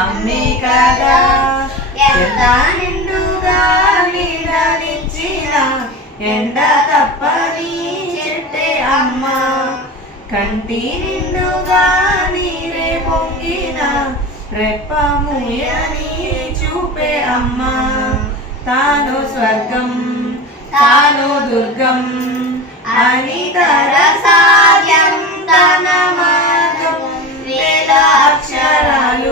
అమ్మే కదా ఎంత నిండుగా నీడనిచ్చిన ఎండ తప్పని చెట్టే అమ్మ కంటి నిండుగా నీరే పొంగిన రెప్ప ముయని చూపే అమ్మ తాను స్వర్గం తాను దుర్గం అని తర సాధ్యం తన మార్గం వేల అక్షరాలు